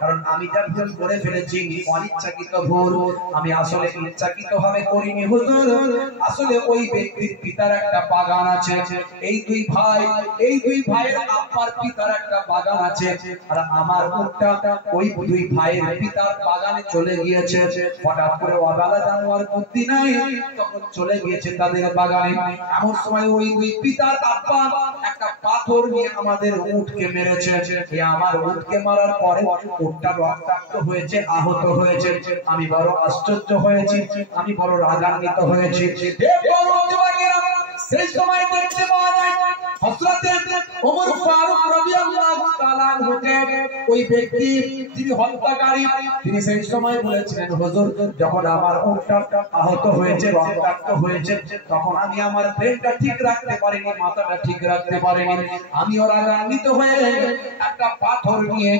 কারণ আমি যা ভুল করে ফেলেছি অনিচ্ছাকৃত ভুল, আমি আসলে ইচ্ছাকৃত ভাবে করিনি হুজুর। আসলে ওই ব্যক্তির পিতার একটা বাগান আছে, এই দুই ভাইয়ের আব্বার পিতার একটা বাগান আছে, আর আমার মুখটা ওই দুই ভাইয়ের পিতার বাগানে চলে গিয়েছে। হঠাৎ করে অবেলা জানোয়ার বুদ্ধি নাই, তখন চলে গিয়েছে তাদের বাগানে। এমন সময় ওই দুই পিতার আব্বা একটা পাথর নিয়ে আমাদের উটকে মেরেছে। আমার উটকে মারার পরে উটটা রক্তাক্ত হয়েছে, আহত হয়েছে। আমি বড় আশ্চর্য হয়েছি, আমি বড় রাগান্বিত হয়েছি। সেই সময় দেখতে পাওয়া যায়, হযরত ওমর ফারুক রাদিয়াল্লাহু তাআলা আনহুকে ওই ব্যক্তি যিনি হত্যাকারী, তিনি সেই সময় বলেছিলেন, হুজুর যখন আমার উটটা আহত হয়েছে, রক্তাক্ত হয়েছে, তখন আমি আমার ব্রেনটা ঠিক রাখতে পারিনি, মাথাটা ঠিক রাখতে পারিনি, আমিও রাগান্বিত হয়ে একটা পাথর নিয়ে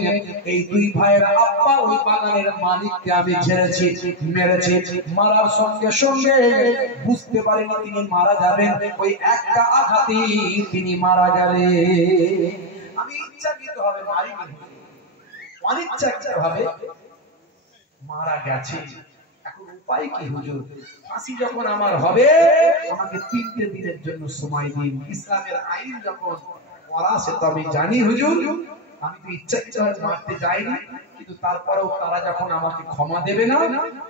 এই দুই ভাইয়ের আব্বা ওই বাগানের মালিককে আমি ছেড়েছি, মেরেছি। মারার সঙ্গে সঙ্গে বুঝতে পারিনি তিনি মারা যাবেন, ওই একটা আঘাতেই তিনি মারা গেলেন। আমি ইচ্ছাকৃত ভাবে মারিনি, অনিচ্ছাকৃত ভাবে মারা গেছে। এখন উপায় কি হুজুর? ফাঁসি যখন আমার হবে, আমাকে 3টে দিনের জন্য সময় দিন। ইসলামের আইন যখন করা আছে তো আমি জানি হুজুর, আমি তো ইচ্ছাকৃত ভাবে মারতে যাইনি, কিন্তু তারপরেও তারা যখন আমাকে ক্ষমা দেবে না,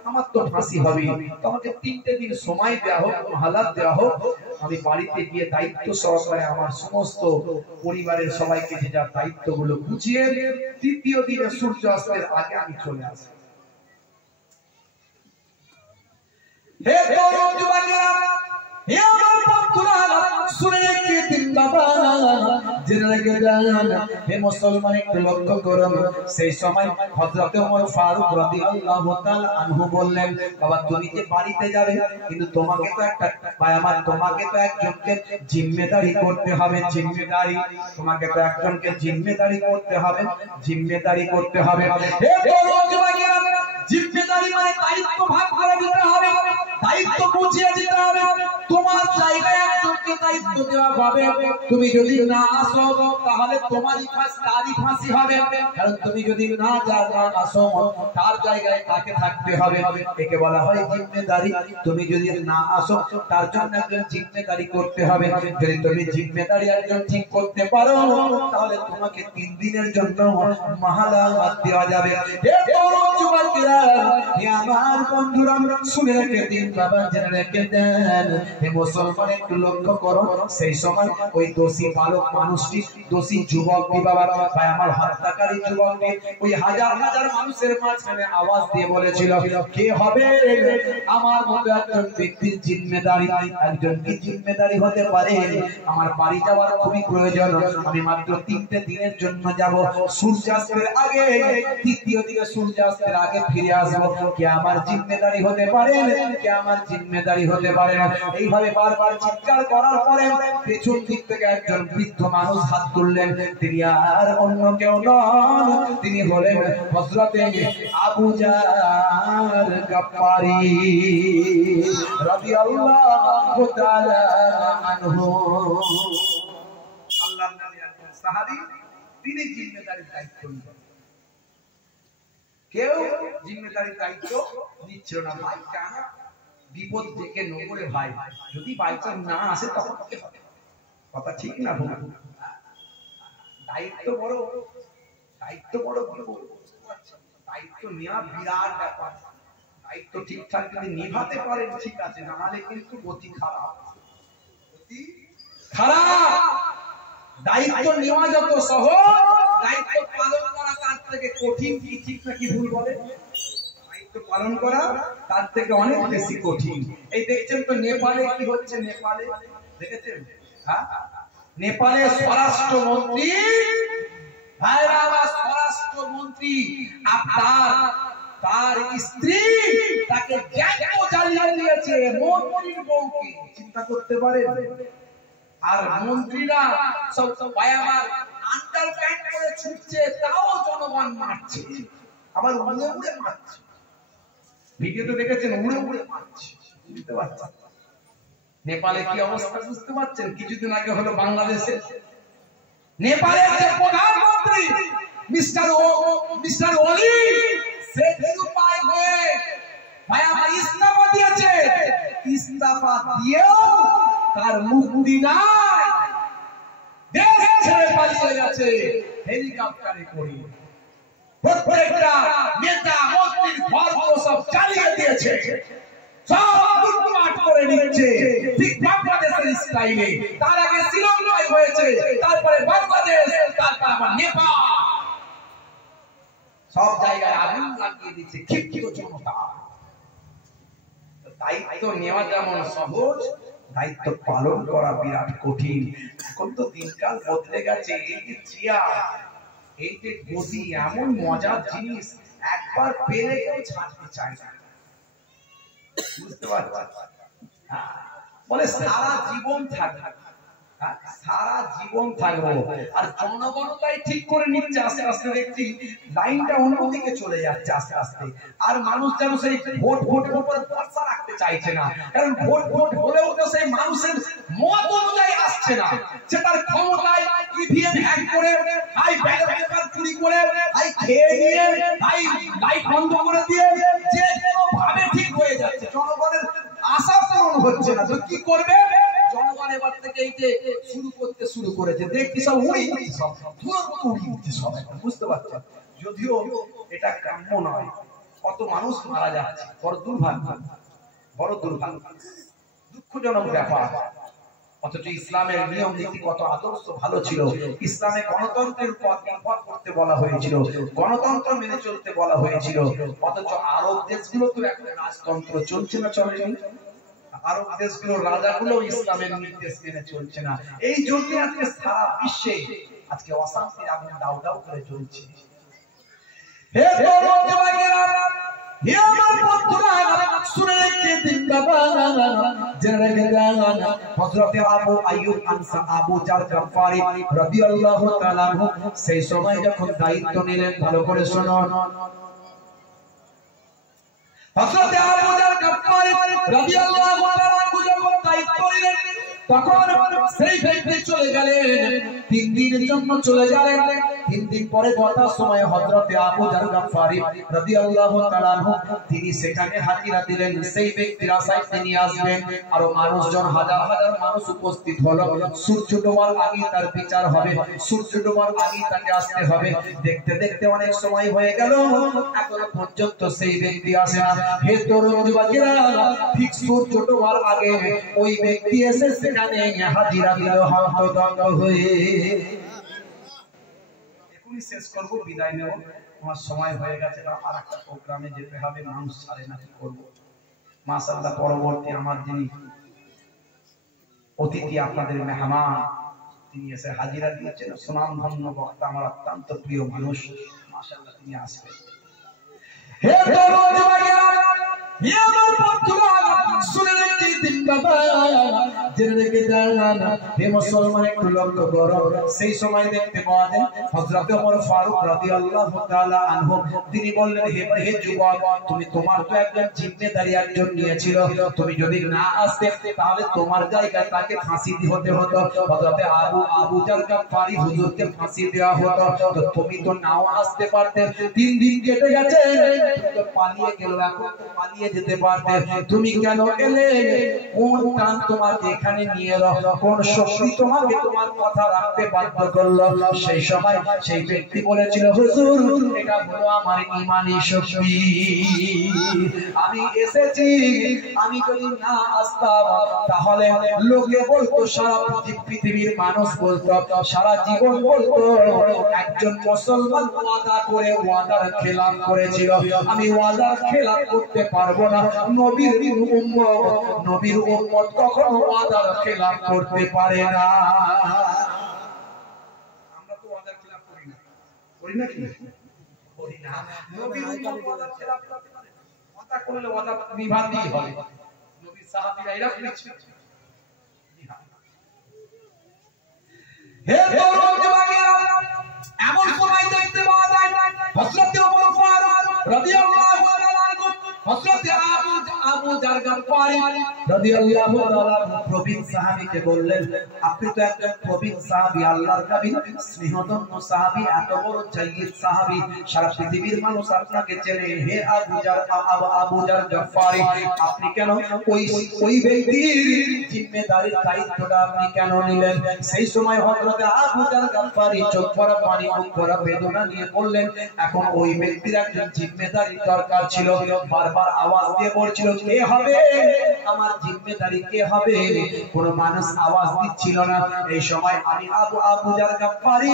আমার তো ফাঁসি হবে, তো আমাকে 3টে দিন সময় দেওয়া হোক, হালাত দেওয়া হোক, আমি বাড়িতে গিয়ে দায়িত্ব সহকারে আমার সমস্ত পরিবারের সবাইকে যে যার দায়িত্বগুলো বুঝিয়ে 3য় দিনে সূর্য অস্তের আগে আমি চলে আসি। হে তরুণ যুবকেরা, হে আমার বন্ধুরা, শুনে রেখে দিন বাবা, জেনে রেখে দেন। হে মুসলমান একটু লক্ষ্য করুন, সেই সময় হযরত ওমর ফারুক রাদিয়াল্লাহু তাআলা আনহু বললেন, বাবা তুমি যে বাড়িতে যাবে, কিন্তু তোমাকে তো একটা ভাই আমার, তোমাকে তো একজনকে জিম্মেদারি করতে হবে, জিম্মেদারি, তোমাকে তো একজনকে জিম্মেদারি করতে হবে, জিম্মেদারি করতে হবে। হে বড়জনেরা, জিম্মেদারি মানে দায়িত্ব ভাগ করে দিতে হবে, দায়িত্ব বুঝিয়ে দিতে হবে। তোমার জায়গায় একজনকে দায়িত্ব দেওয়া হবে, তুমি যদি না আসো তাহলে তোমারই ফাঁসি, তারই ফাঁসি হবে, কারণ তুমি যদি না আসো তার জায়গায় তাকে থাকতে হবে। একে বলা হয় জিম্মেদারি। তুমি যদি না আসো তার জন্য একজন জিম্মেদারি করতে হবে। যদি তুমি জিম্মেদারি একজন ঠিক করতে পারো তাহলে তোমাকে 3 দিনের জন্য মাহালাত দেওয়া যাবে। হে তরুণ যুবকেরা, হে আমার বন্ধুরা, শুনে রেখে দিন বাবা, জেনে রেখে দেন। হে মুসলমান একটু লক্ষ্য করো, সেই সময় ওই দোষী বালক মানুষটি, দোষী যুবকটি বাবা ভাই আমার, হত্যাকারী যুবকটি ওই হাজার হাজার মানুষের মাঝখানে আওয়াজ দিয়ে বলেছিল, কে হবে আমার মতো একজন ব্যক্তির জিম্মেদারি, একজন কি জিম্মেদারি হতে পারে? আমার বাড়ি যাওয়ার খুবই প্রয়োজন, আমি মাত্র 3টে দিনের জন্য যাব, সূর্যাস্তের আগে, 3য় দিনে সূর্যাস্তের আগে ফিরে আসবো, কে আমার জিম্মেদারি হতে পারে? কে আমার জিম্মেদারি হতে পারে? এইভাবে বারবার চিৎকার করার পরে পেছন দিক থেকে একজন বৃদ্ধ মানুষ হাত তুললেন। তিনি আর অন্য কেউ নন, তিনি হলেন হযরতে আবু জার গাফফারি রাদিয়াল্লাহু তাআলা আনহু। আল্লাহর নবী একজন সাহাবী, তিনি জিম্মেদারির দায়িত্ব নিলেন। কেউ জিম্মেদারির দায়িত্ব নিচ্ছিল না। ভাই কেন বিপদ ডেকে নগরে ভাই, যদি বাইচান্স না আসে তখন কি হবে? কথা ঠিক না ভুল? দায়িত্ব বড়, দায়িত্ব বড় বিপদ, দায়িত্ব নেওয়া বিরাট ব্যাপার। দায়িত্ব ঠিকঠাক যদি নিভাতে পারেন ঠিক আছে, না হলে কিন্তু গতি খারাপ, গতি খারাপ। দায়িত্ব নেওয়া যত সহজ, দায়িত্ব পালন করা তার থেকে কঠিন। কি ঠিক নাকি ভুল বলে? দায়িত্ব পালন করা তার থেকে অনেক বেশি কঠিন। এই দেখছেন তো নেপালে কি হচ্ছে, নেপালে দেখেছেন? হ্যাঁ, নেপালের স্বরাষ্ট্রমন্ত্রী, ভাইরা আমার স্বরাষ্ট্রমন্ত্রী, তার স্ত্রী তাকে জ্যান্ত জ্বালিয়ে দিয়েছে, মন্ত্রীর বউকে। চিন্তা করতে পারেন? আর মন্ত্রীরা সব ভাই আমার আন্ডারপ্যান্ট করে ছুটছে, তাও জনগণ মারছে, আবার উড়ে উড়ে মারছে। ভিডিওতে দেখেছেন, উড়ে উড়ে মারছে। বুঝতে পারছেন নেপালে কি অবস্থা? বুঝতে পারছেন? কিছুদিন আগে হলো বাংলাদেশে, নেপালের যে প্রধানমন্ত্রী মিস্টার ওলি, সে নিরুপায় হয়ে ভাই আমার ইস্তফা দিয়েছে। ইস্তফা দিয়েও তার মুক্তি নাই, দেশ ছেড়ে পালিয়ে গেছে হেলিকপ্টারে করে। প্রত্যেকটা নেতা মন্ত্রীর ঘরগুলো সব জ্বালিয়ে দিয়েছে, সব লুটপাট করে নিচ্ছে, ঠিক বাংলাদেশের স্টাইলে। তার আগে শ্রীলঙ্কায় হয়েছে, তারপরে বাংলাদেশ, তারপর আবার নেপাল, সব জায়গায় আগুন লাগিয়ে দিচ্ছে ক্ষিপ্ত জনতা। দায়িত্ব নেওয়া যেমন সহজ, দায়িত্ব পালন করা বিরাট কঠিন। এখন তো দিনকাল বদলে গেছে। এই যে চেয়ার, এই যে গদি, এমন মজার জিনিস, একবার পেলে কেউ ছাড়তে চায় না। বুঝতে পারছেন? বলে সারা জীবন থাকবে, সারা জীবন থাকবো। আর জনগণ তাই ঠিক করে নিচ্ছে, আস্তে আস্তে দেখছি লাইনটা অন্যদিকে চলে যাচ্ছে আস্তে আস্তে। আর মানুষ যেন সেই ভোট ভোটের উপর ভরসা রাখতে চাইছে না, কারণ ভোট ভোট হলেও তো সেই মানুষের মত অনুযায়ী আসছে না। সে তার ক্ষমতায় ইভিএম হ্যাক করে, হাই ব্যালট পেপার চুরি করে, হাই খেয়ে নিয়ে, হাই লাইট বন্ধ করে দিয়ে যে কোনো ভাবে ঠিক হয়ে যাচ্ছে। জনগণের আশা পূরণ হচ্ছে না, তো কি করবে? জনগণ এবার থেকে এই যে শুরু করেছে, দেখছি সব উড়িয়ে দিচ্ছে, সব ধুলোর মতো উড়িয়ে দিচ্ছে সব। বুঝতে পারছেন? যদিও এটা কাম্য নয়, কত মানুষ মারা যাচ্ছে, বড় দুর্ভাগ্য, বড় দুর্ভাগ্য, দুঃখজনক ব্যাপার। অথচ ইসলামের নিয়ম নীতি কত আদর্শ ভালো ছিল। ইসলামে গণতন্ত্রের উপর নির্ভর করতে বলা হয়েছিল, গণতন্ত্র মেনে চলতে বলা হয়েছিল। অথচ আরব দেশগুলো তো এখন রাজতন্ত্র চলছে না, চলেনি। আরব দেশগুলোর রাজাগুলো ইসলামের নির্দেশ মেনে চলছে না। এই জন্য আজকে সারা বিশ্বে আজকে অশান্তির আগুন দাউ দাউ করে জ্বলছে। হে তরুণ যুবকেরা, হে আমার বন্ধুরা, শুনে রেখে দিন বাবা, জেনে রেখে দেন হযরতে আবু আইয়ুব আনসারী আবু জার গফফারী রাদিয়াল্লাহু তাআলা সেই সময় যখন দায়িত্ব নিলেন, ভালো করে শুনুন, হযরতে আবু জার গফফারী রাদিয়াল্লাহু তাআলা যখন দায়িত্ব নিলেন, তখন সেই ব্যক্তি চলে গেলেন, 3 দিনের জন্য চলে গেলেন। 3 দিন পরে যথা সময় হযরতে আবু জার গফফারী রাদিয়াল্লাহু তাআলা তিনি সেখানে হাজিরা দিলেন। সেই ব্যক্তির আশায় তিনি আসবেন, আর মানুষজন হাজার হাজার মানুষ উপস্থিত হলো। সূর্য ডোবার আগে তার বিচার হবে, সূর্য ডোবার আগে তাকে আসতে হবে। দেখতে দেখতে অনেক সময় হয়ে গেল, এখনো পর্যন্ত সেই ব্যক্তি আসে না। হে তরুণ যুবকেরা, ঠিক সূর্য ডোবার আগে ওই ব্যক্তি এসে সেখানে হাজিরা দিল হন্তদন্ত হয়ে। এখনই শেষ করব, বিদায় নেব, আমার সময় হয়ে গেছে, আর একটা প্রোগ্রামে যেতে হবে, মানুষ ছাড়ে না, কি করব। মাশাআল্লাহ, পরবর্তী আমার যিনি অতিথি, আপনাদের মেহমান, তিনি এসে হাজিরা দিয়েছেন, সুনামধন্য বক্তা, আমার অত্যন্ত প্রিয় মানুষ, মাশাআল্লাহ তিনি আসবেন। হে তরুণ যুবকেরা, হে আমার বন্ধুরা, শুনে রেখে দিন বাবা, জেনে রেখে দেন, হে মুসলমান একটু লক্ষ্য করো। সেই সময় দেখতে পাওয়া যায় হযরত ওমর ফারুক রাদিয়াল্লাহু তাআলা আনহু তিনি বললেন, হে যুবক, তুমি তোমার তো একজন জিম্মেদারি একজন নিয়েছিল, তুমি যদি না আসতে তাহলে তোমার জায়গায় তাকে ফাঁসি হতে হতো, হযরত আবু জার গফফারী হুজুরকে ফাঁসি দেওয়া হতো, তো তুমি তো নাও আসতে পারতে। 3 দিন কেটে গেছে, তো পালিয়ে গেল, এখন তো পালিয়ে যেতে পারতে, তুমি কেন এলে? কোন টান তোমাকে এখানে নিয়ে এলো? কোন শক্তি তোমাকে তোমার কথা রাখতে বাধ্য করলো? সেই সময় সেই ব্যক্তি বলেছিল, হুজুর, এটা হলো আমার ঈমানি শক্তি, আমি এসেছি, আমি যদি না আসতাম তাহলে লোকে বলতো, সারা পৃথিবীর মানুষ বলতো, সারা জীবন বলতো, একজন মুসলমান ওয়াদা করে ওয়াদার খেলাফ করেছিল, আমি ওয়াদার খেলাফ করতে পারবো না। নবীর উম্মত কখনো ওয়াদার খেলাফ করতে পারে না। আমরা তো ওয়াদার খেলাফ করি না, করি না, কি করি না? নবীর উম্মত ওয়াদার খেলাফ করতে পারে না, ওয়াদা করলে ওয়াদা নিভাতেই হবে। নবীর সাহাবীরা এরকম ছিল। হে তরুণ যুবকেরা, এমন সময় দেখতে পাওয়া যায় হযরত ওমর ফারুক রাদিয়াল্লাহু তাআলা আনহু, হযরত আবু জার গফফারী রাদিয়াল্লাহু তাআলা প্রবীণ সাহাবীকে বললেন, আপনি তো একজন প্রবীণ সাহাবী, আল্লাহর নবী স্নেহধন্য সাহাবী, এত বড় জায়গির সাহাবী, সারা পৃথিবীর মানুষ আপনাকে চেনে। হে আবু জার গফফারী, আপনি কেন ওই ব্যক্তির জিম্মেদারির দায়িত্বটা আপনি কেন নিলেন? সেই সময় হযরত আবু জার গফফারী চোখ ভরা পানি, মুখ ভরা বেদনা নিয়ে বললেন, এখন ওই ব্যক্তির একজন জিম্মেদারি দরকার ছিল। বারবার আওয়াজ দিয়ে বলছিল, কে হবে আমার জিম্মেদারি, কে হবে? কোন মানুষ আওয়াজ দিচ্ছিল না। এই সময় আমি আবু জার গফফারী,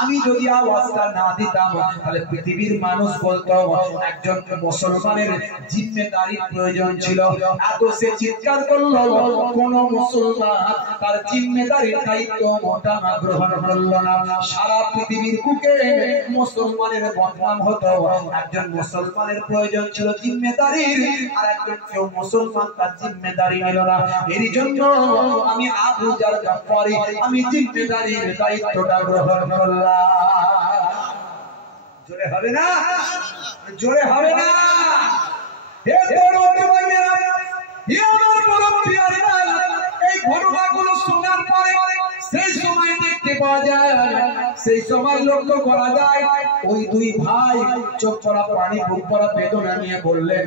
আমি যদি আওয়াজটা না দিতাম তাহলে পৃথিবীর মানুষ বলতো একজন মুসলমানের জিম্মেদারির প্রয়োজন ছিল। এত সে চিৎকার করলো, কোন মুসলমান তার জিম্মেদারির দায়িত্ব মোটা না গ্রহণ করলো না। সারা পৃথিবীর বুকে মুসলমানের বদনাম হতো। একজন মুসলমানের প্রয়োজন ছিল জিম্মেদারির, আর একজন কেউ মুসলমান তার জিম্মেদারি নিল না। এর জন্য আমি আবু জার গফফারী, আমি জিম্মেদারির দায়িত্বটা গ্রহণ করলাম। জোরে হবে না, জোরে হবে না। হে তরুণ যুবকেরা, হে আমার মুরব্বিয়ারা, এই ঘটনাগুলো শোনার পরে সেই সময় দেখতে পাওয়া যায়, সেই সময় লক্ষ্য করা যায়, ওই দুই ভাই চোখ ভরা পানি, বুক ভরা বেদনা নিয়ে বললেন,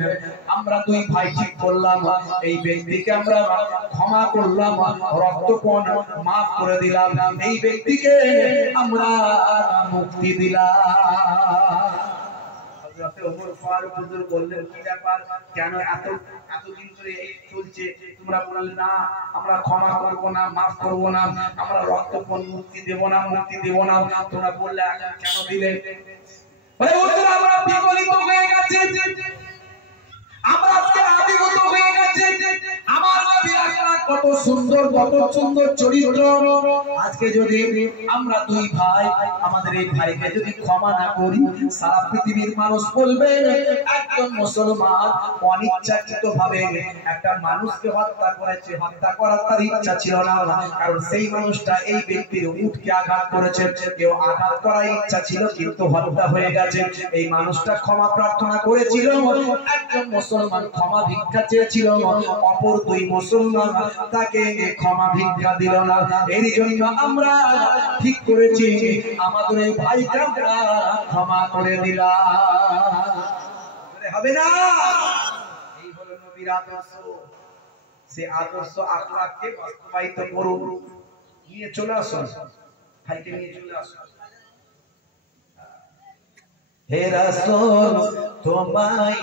আমরা দুই ভাই ঠিক করলাম, এই ব্যক্তিকে আমরা ক্ষমা করলাম, রক্তপণ মাফ করে দিলাম, এই ব্যক্তিকে আমরা মুক্তি দিলাম। হযরত ওমর ফারুক হুজুর বললেন, কি ব্যাপার, কেন এতদিন ধরে এই চলছে, তোমরা বললে না আমরা ক্ষমা করব না, মাফ করব না, আমরা রক্তপণ মুক্তি দেব না, তোমরা বললে কেন দিলে? বলে হুজুর, আমরা বিগলিত হয়ে গেছে, আমরা আজকে আবিগত হয়ে গেছে, আমার নবী কত সুন্দর চরিত্র। আজকে যদি আমরা দুই ভাই আমাদের এই ভাইকে যদি ক্ষমা না করি, সারা পৃথিবীর মানুষ বলবে একজন মুসলমান অনিচ্ছাকৃত ভাবে একটা মানুষকে হত্যা করেছে। হত্যা করার তার ইচ্ছা ছিল না, কারণ সেই মানুষটা এই ব্যক্তির উটকে আঘাত করেছে। কেউ আঘাত করার ইচ্ছা ছিল কিন্তু হত্যা হয়ে গেছে। এই মানুষটা ক্ষমা প্রার্থনা করেছিল, একজন মুসলমান ক্ষমা ভিক্ষা চেয়েছিল, অপর দুই মুসলমান তাকে ক্ষমা ভিক্ষা দিল না। এর জন্য আমরা ঠিক করেছি আমাদের এই ভাইকে আমরা ক্ষমা করে দিলাম। হবে না? এই হলো নবীর আদর্শ। সে আদর্শ আখলাককে বাস্তবায়িত করুন। নিয়ে চলে আসুন, ভাইকে নিয়ে চলে আসুন। হে রাসূল তোমায়